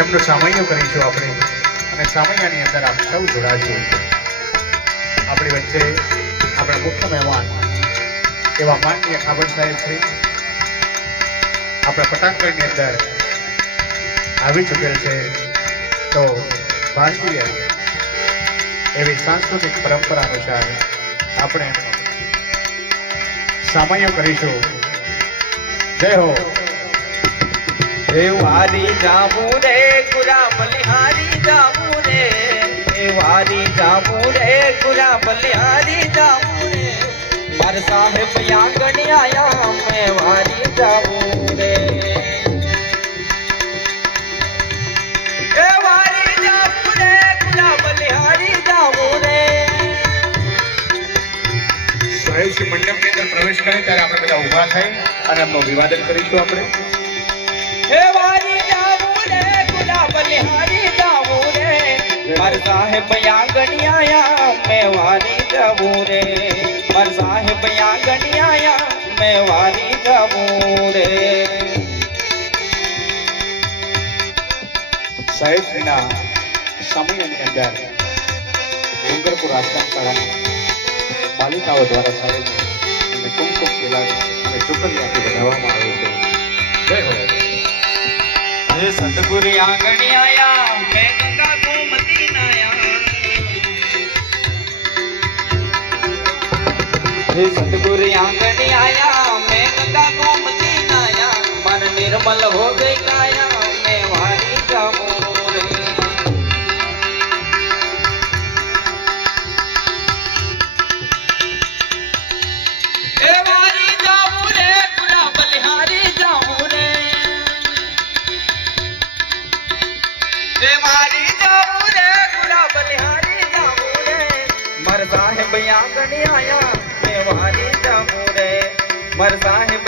એમનો સામૈયો કરીશું આપણે અને સામૈયાની અંદર આપ સૌ જોડાશું। આપણી વચ્ચે આપણા મુખ્ય મહેમાન એવા માનનીય ખાબડ સાહેબ શ્રી આપણા પટાંગણની અંદર આવી ચૂકેલ છે। તો ભારતીય એવી સાંસ્કૃતિક પરંપરા અનુસાર આપણે સામૈયો કરીશું। જય હો। वारी जामू रे गुरा बलिहारी जामू रे वारी जामू रे गुरा बलिहारी जामू रे मार साहेब आंगण आया मैं वारी जामू रे वारी जामू रे गुरा बलिहारी जामू रे। સાહેબ શ્રી મંડપની અંદર પ્રવેશ કરે ત્યારે આપણે બધા ઊભા થઈ અને એમનું અભિવાદન કરીશું આપણે। वारी जामू रे गुरा बलिहारी जामू रे मर साहेब आंगण आया मैं वारी जामू रे मर साहेब आंगण आया मैं वारी जामू रे। સાહેબ શ્રીના સમયની અંદર ડુંગરપુર આશ્રમ શાળાની બાલિકાઓ દ્વારા સાહેબને કુમકુમ તિલક અને ચોકલી આપી વધાવવામાં આવે છે। જય હો। सतगुरु आंगण आया मैं गंगा गोमती नाया सतगुरु आंगण आया मैं गंगा गोमती नाया मन निर्मल हो गई काया मैं वारी जामू रे वारी जामू रे गुरा बलिहारी जामू रे मारी जामू रे गुरा बलिहारी जामू रे मर साहेब आंगण आया मैं वारी जामू रे मर साहेब